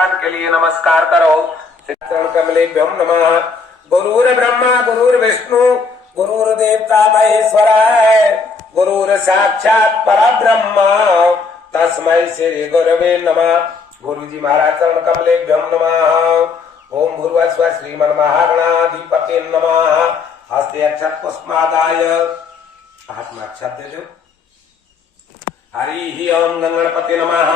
भगवान के लिए नमस्कार करो। चरण कमलेभ्यं नमः। गुरुर् ब्रह्मा गुरुर्विष्णु गुरुर्देवता महेश्वराय गुरुर् साक्षात् परब्रह्म तस्मै श्री गुरवे नमः। गुरुजी महाराज चरण कमलेभ्यं नमः। ओम भूर्भुवस्सुः श्रीमन्महागणाधिपतये नमः। हस्ते अक्षत पुष्पादाय हाथ में अक्षत दे दो। हरि ओम गंगणपते नमः।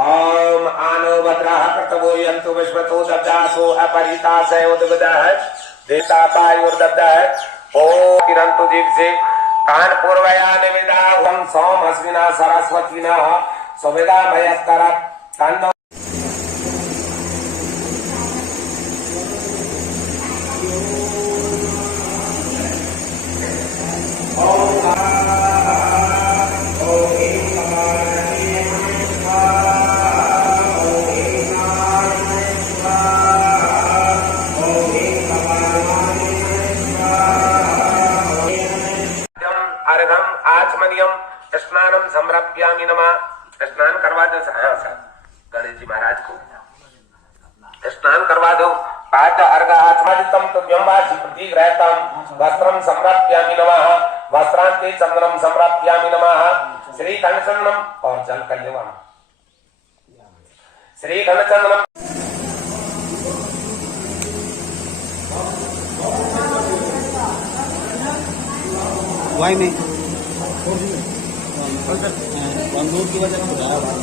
ओम आनो भद्राः कर्तवो यन्तु विश्वतो दब्दासो अपरितासय उद्गदः देता पायुर्दब्दः। ओम किरन्तु जीवसे कान पूर्वया निवेदाहं सोम अस्विना सरस्वतीना सुवेदा मयस्कर तन्नो स्नानम समर्पयामि नमः। स्नान करवा दो। हाँ सर गणेश जी महाराज को स्नान करवा दो। पाद अर्घ आत्मादितम तुभ्यं वाचि प्रतिग्रहतम वस्त्रम समर्पयामि नमः। वस्त्रांते चंद्रम समर्पयामि नमः। श्री घनचंद्रम और जल कल्यवान श्री घनचंद्रम वाई में बंदूक की वजह से बुलाया भाई।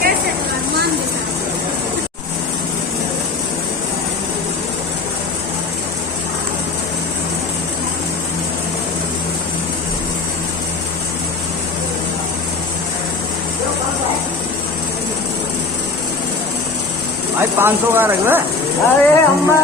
कैसे मान देता भाई 500 का रख ले। अरे अम्मा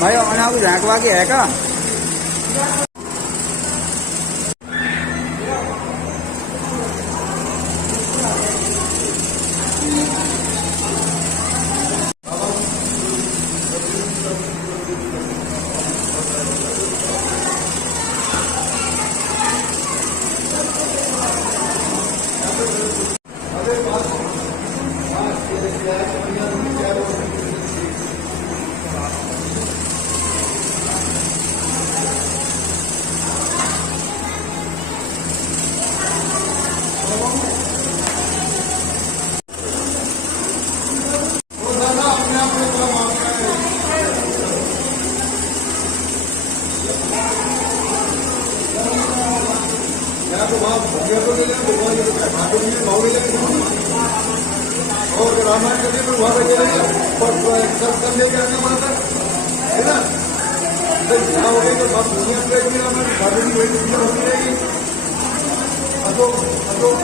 भाई अना कुछ झांकवा के है का? और रामायण के लिए वहां पर सब करने के आगे बढ़ता है ना। यहाँ हो गई तो बात दुनिया पे भी रामायण साधन वही दुनिया होती रहेगी। अशोक अशोक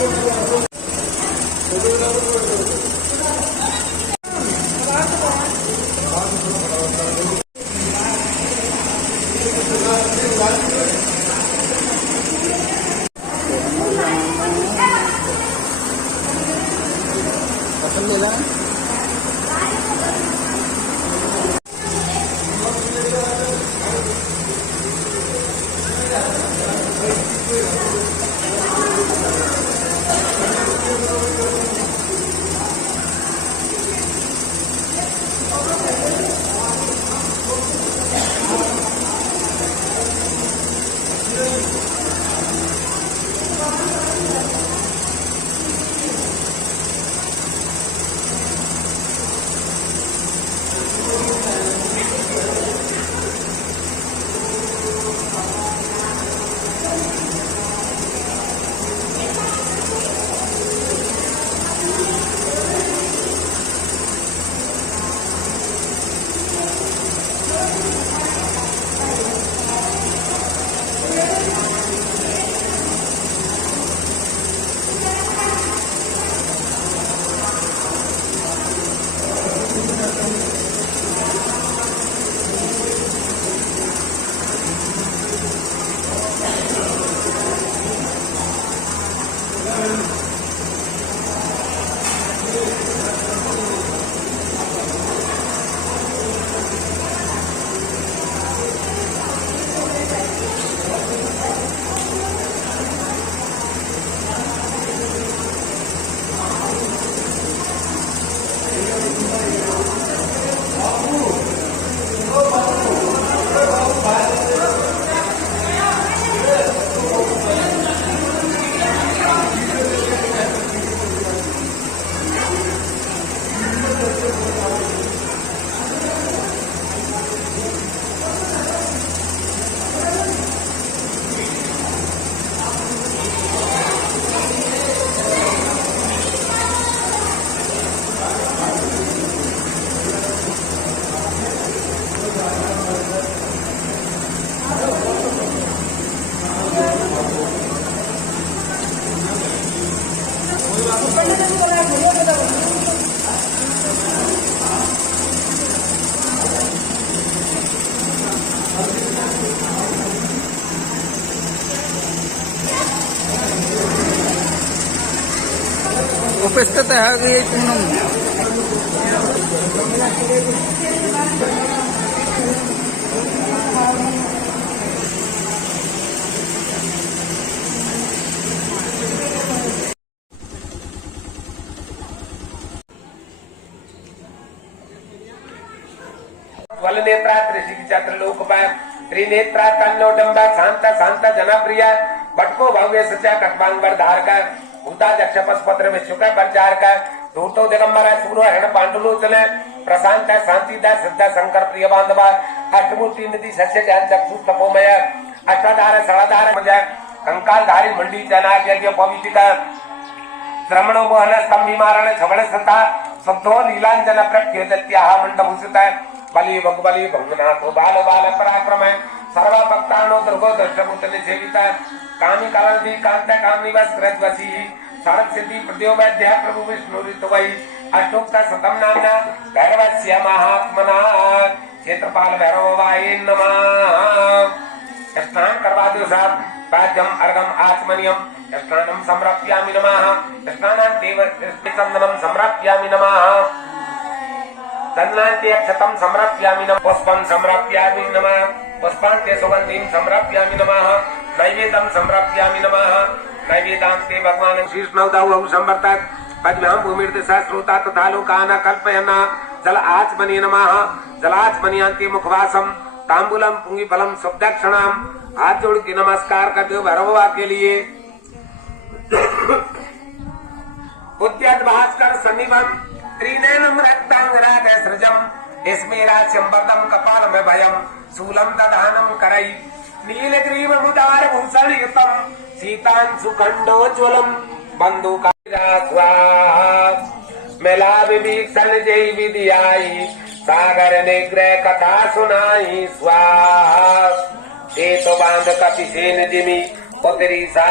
पसंद हो जाए। उपस्थित है कि ये पूनम वलनेत्रा त्रिशिखिचा त्रिलोकपाल त्रिनेत्रा तन्नोडम्बा शांत शांत जनप्रिय बटको भव्य सचा कटवांबर धारका भूता दक्ष पत्र विश्वका परचारका धूर्तो दिगंबरा सूरो हरण पांडुलोचन प्रशांत शांतिदा सिद्ध शंकर प्रिय बांधवा अष्टमूर्ति निधि सस्य ज्ञान चक्षु तपोमय अष्टाधार सड़ाधार मजा कंकालधारी मंडी जनाग यज्ञ पवित्रिका श्रमणो मोहन स्तंभी मारण छवण सता सद्धो लीलांजन प्रख्योदत्याह मंडभूषित बलि भगबली भंगनाथ बाल बाल पराक्रम सर्व भक्तानो दुर्गो दृष्टभूतने सेविता कामी कालदी कांत कामनिवास ग्रजवसी सारक सिद्धि प्रद्यो वैद्य प्रभु विष्णु ऋतुवै अष्टोक्त शतम नामना भैरवस्य महात्मना क्षेत्रपाल भैरवाय नमः। स्नान करवा दो साहब पाद्यम अर्घम आत्मनियम स्नानम समर्पयामि नमः स्नानांतेव चंदनम समर्पयामि नमः तन्नान्ते अक्षतम समर्पयामि नमः पुष्पं समर्पयामि नमः पुष्पान्ते सुगन्धिं समर्पयामि नमः नैवेद्यं समर्पयामि नमः नैवेद्यान्ते भगवान शीर्षनौदाहु संवर्तक पद्भ्यां भूमिर्दे सहस्रोता तथा लोकाना कल्पयन् जल आचमने नमः जलाचमनियान्ते मुखवासम तांबूलम पुंगीफलम शुभदक्षिणाम हाथ जोड़ के नमस्कार करते हो भैरव बाबा के लिए उद्यत भास्कर सन्निभम त्रिनयनम रक्तांगराग सृजम इसमें राच्यंबरदम कपाल में भयम शूलम दधानम करई नीलग्रीव मुदार भूषण युतम सीतांशुखंडोज्वलम बंदूका मेला विभीषण जय विधियाई सागर निग्रह कथा सुनाई स्वाहा तो बांध कपि सेन जिमी पुत्री सा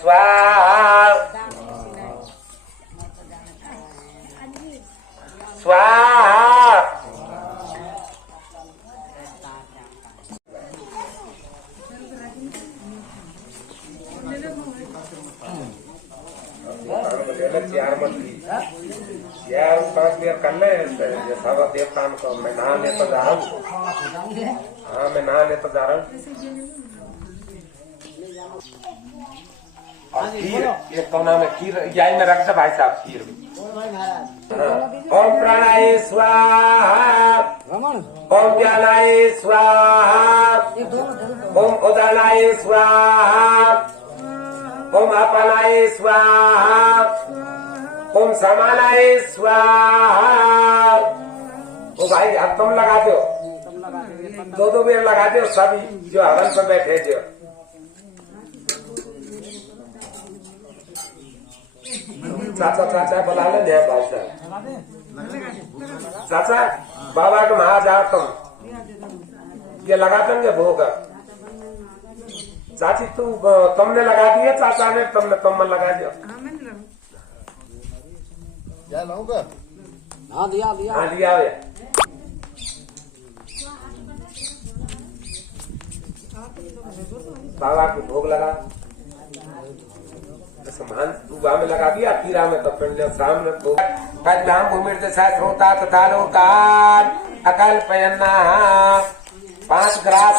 स्वाहा स्वाहा चार मंत्री यार 5 देर कर ले सवा देवतान को मैं नहा ले तो जा रहा हूँ। हाँ मैं नहा ले तो जा रहा हूँ। और खीर ये कोना में खीर यही में रख दे भाई साहब खीर ओम प्राणाय स्वाहा ओम ज्ञानाय स्वाहा ओम उदानाय स्वाहा ओम अपानाय स्वाहा ओम समानाय स्वाहा। ओ भाई अब तुम लगाते हो 2 बेर लगाते हो सभी जो हवन पर बैठे थे। चाचा चाचा बुला ले भाई साहब चाचा बाबा के वहां जाओ तुम ये लगा देंगे भोग। चाची तुमने लगा दिया चाचा ने तुम लगा दिया हाँ दिया हाँ लिया बाबा को भोग लगा समान सुबह में लगा दिया पीरा में तो पिंड शाम में तो पद्भ्याम भूमिर्दे सहस्रोता तथा लोकान अकल्पयन्ना 5 ग्रास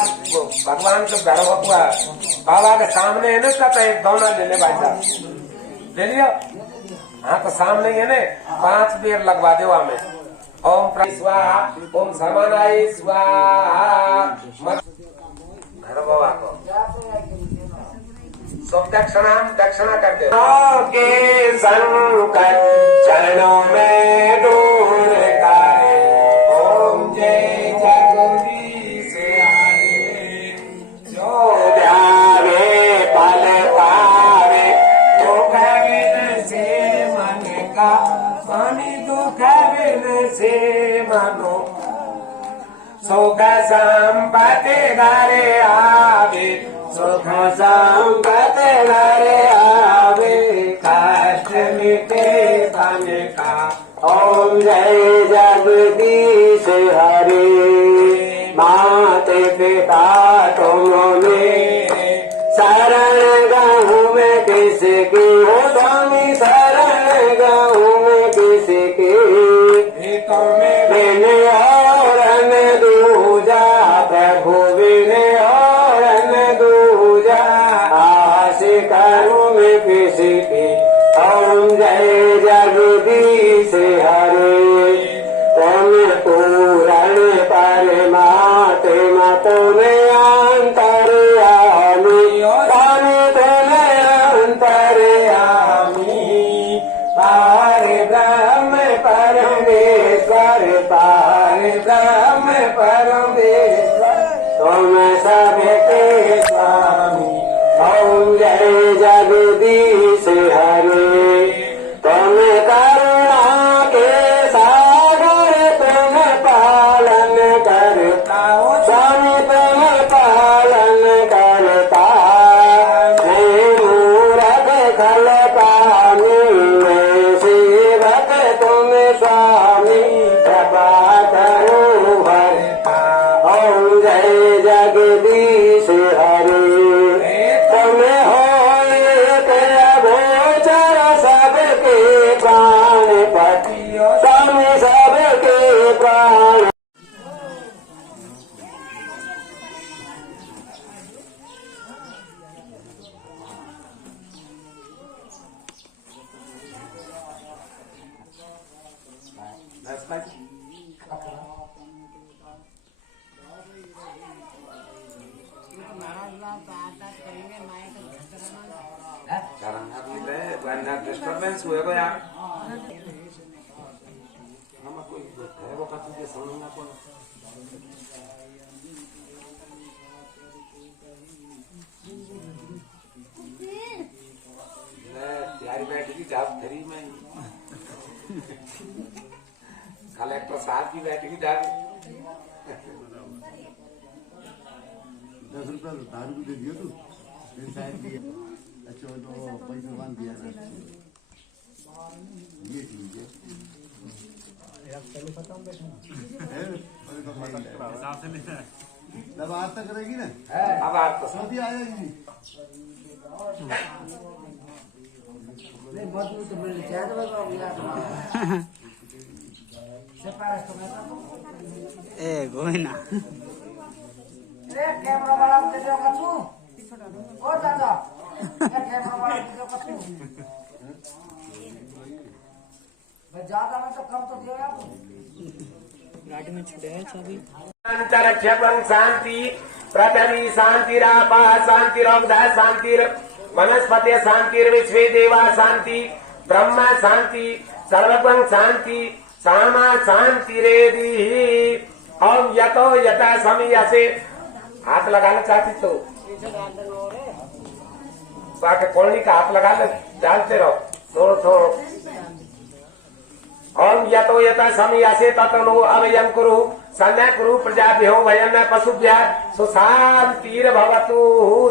भगवान के भैरव हुआ बाबा के सामने है ना तो एक दोना ले ले भाई साहब ले लिया। हाँ तो सामने है ना 5 बेर लगवा दो हमें। ओम स्वाहा ओम समानाय स्वाहा भैरव बाबा को सब दक्षिणा कर दे के संकट चरणों में ढूंढता है ओम जय जगदीश हरे जो ध्यावे पल पावे दुख बिन से मन का स्वामी दुख बिन से मनो सुख संपत्ति घरे आवे सुख संपत्ति घरे आवे कष्ट मिटे तन का ओम जय जगदीश हरे माते पिता तुम मेरे, शरण गहूँ मैं किसकी हो स्वामी, शरण गहूँ मैं किसकी, बिन और न दूजा प्रभु, बिन और न दूजा, आस करूँ मैं किसकी। ओम जय जगदीश हरे, तुम पूरण परमात्मा तुम्हें अंतर्यामी, तुम्हें अंतर्यामी, पार ब्रह्म परमेश्वर, पार ब्रह्म परमेश्वर, तुम सबके स्वामी। ओम जय जगदीश हरे, तुम करुणा के सागर, तुम पालन करता हो स्वामी, तुम पालन करता, मैं मूरख खल पानी, मैं सेवक तुम स्वामी, कृपा करो भरता। ओम जय जगदीश हरे, तुम हो एक अगोचर सबके प्राणपति, स्वामी सबके प्राण। डिस्टर्बेंस हुए को यार, हम कोई है वो कथी के समझना को यारी बैठ की जाब फ्री में कलेक्टर साहब की बैठ की जाब 10 रुपया दारू भी दे दिया तू, अच्छा तो पैसा बांध दिया ना, ये ठीक है। तब आज तक रहेगी ना, अब आप तो शादी आ जाएगी। ए गोइना कैमरा वाला देखो कछु ओ दादा कैमरा वाला देखो कछु ज्यादा में तो कम तो दियो यार, गाड़ी में छुड़े है सभी। अंतरक्षपं शांति, पृथ्वी शांतिरापा शांतिरोग्धा शांतिर, वनस्पति शांतिर्विश्वे देवा शांति, ब्रह्मा शांति, सर्वगं शांति, सामा शांतिरेधि। ओम यतो यथा समीयसे, हाथ लगाना चाहती तो बाकी कोलनी का हाथ लगा ले, डालते रहो थोड़ा थोड़ा। ओम यतो यथा समीयसे ततो अवयं कुरु, संजय कुरु प्रजाभ्यो वयन पशुभ्य सुशांतिर्भवतु,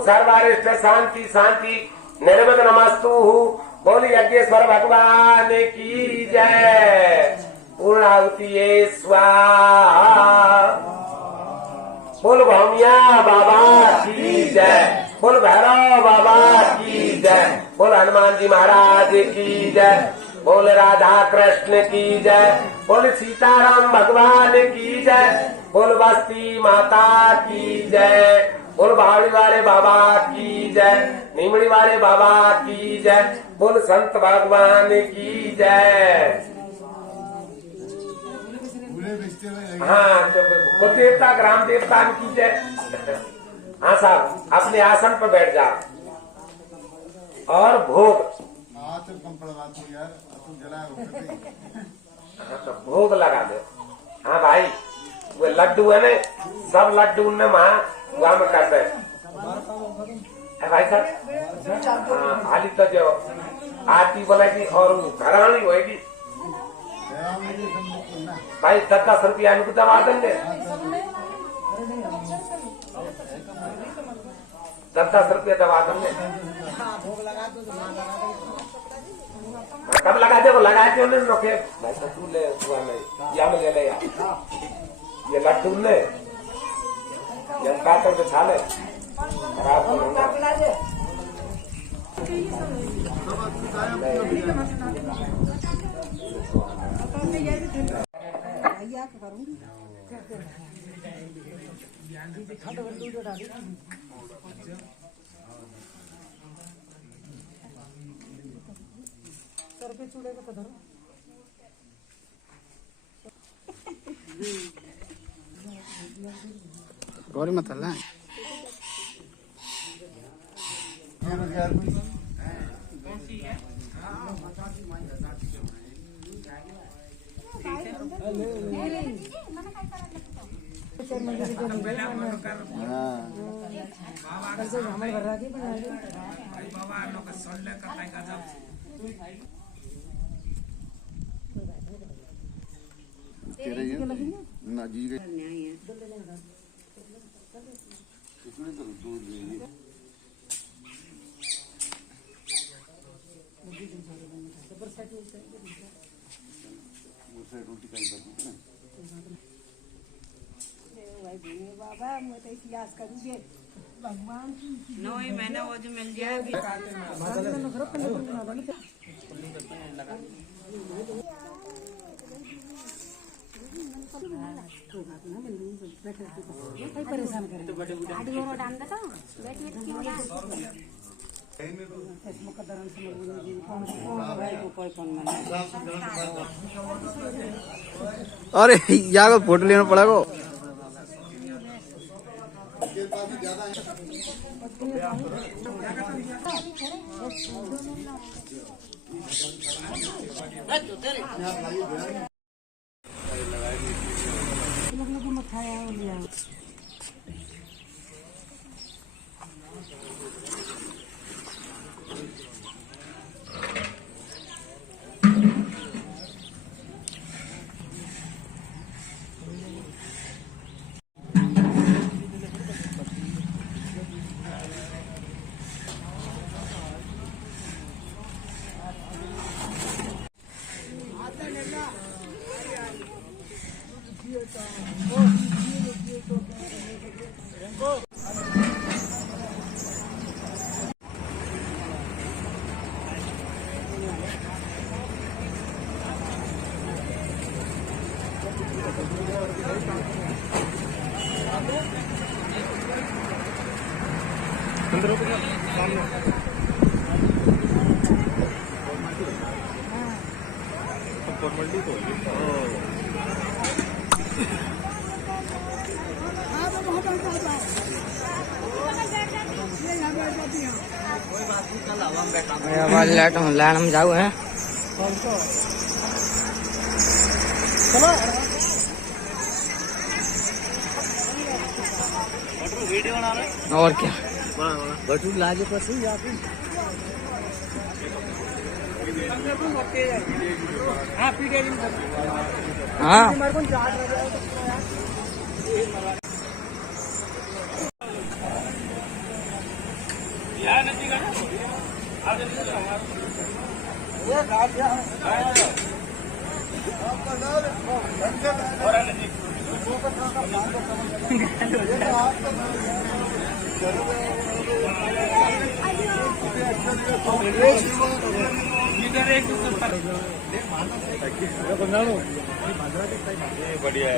सर्वारिष्ट शांति शांति निर्विघ्नमस्तु। बोल यज्ञेश्वर भगवान की जय। पूर्णाहुति स्वाहा। बोल भौमिया बाबा की जय, बोल भैरव बाबा की जय, बोल हनुमान जी महाराज की जय, बोल राधा कृष्ण की जय, बोल सीताराम भगवान की जय, बोल बस्ती माता की जय, बोल बावड़ी वाले बाबा की जय, नीमड़ी वाले बाबा की जय, बोल संत भगवान की जय। हाँ तो कुल देवता ग्राम देवता की जय। हाँ साहब अपने आसन पर बैठ जाओ और भोग यार जला हाँ तो भोग लगा दो। हाँ भाई वो लड्डू है ना, सब लड्डू ने वहाँ वहाँ में कर दे भाई साहब। हाँ हाली तो जो आरती बोलेगी और घरानी होगी भाई 10-10 रुपया इनको दबा देंगे, 10-10 रुपया दबा देंगे। कब लगा दे, वो लगाए थे उन्हें रोके भाई तू ले हुआ नहीं या में ले ले यार ये लड्डू ने जब कातर तो छाले खराब करूंगा। गौरी मत हल्ला ना जी गई बाबा मैं तो इतिहास करूँगे भगवान नहीं मैंने वो जो मिल जाएगी परेशान करे अरे यहाँ को फोटो लेना पड़ेगा लाइन में जाऊ है और क्या बटू लाजे पशु हाँ बढ़िया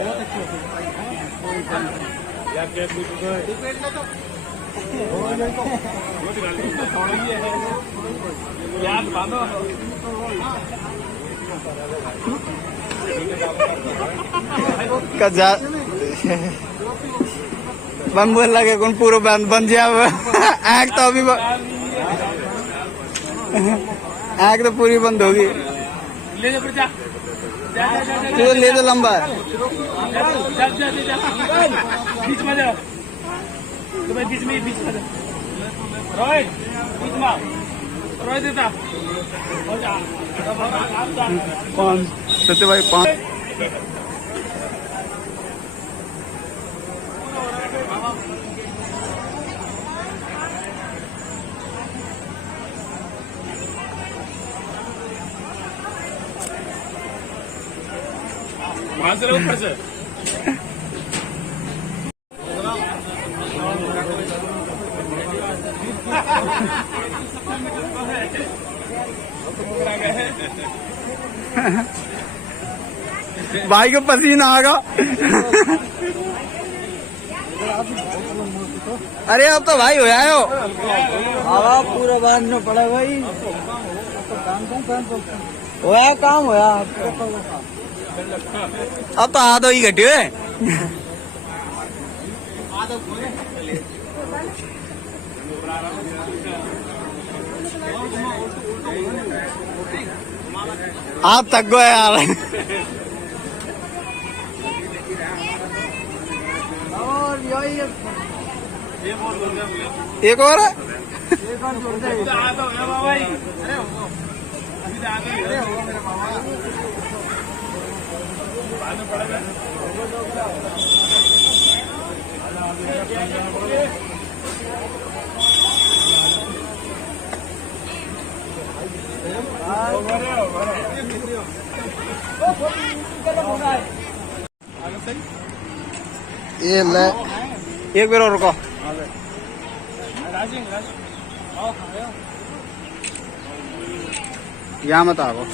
बंद बोल लगे कौन पूरा बंद बन जाए आँख तो अभी आँख तो पूरी बंद होगी तो ले दो लंबा बीच में जाओ तो भाई बीच में रोहित बीच में रोहित देता कौन सत्य भाई पाँच वहां से ऊपर से भाई को पसीना आगा। अरे अब तो भाई हो आयो हवा पूरा बाद में पड़ा भाई। होया काम होया अब तो आधो ही घटे हुए। आप थक गए यार। एक और ये ले एक बार और रुको। यहाँ मत आओ।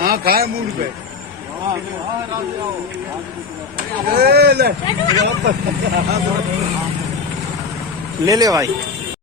हाँ खाए मूड पे ले ले भाई।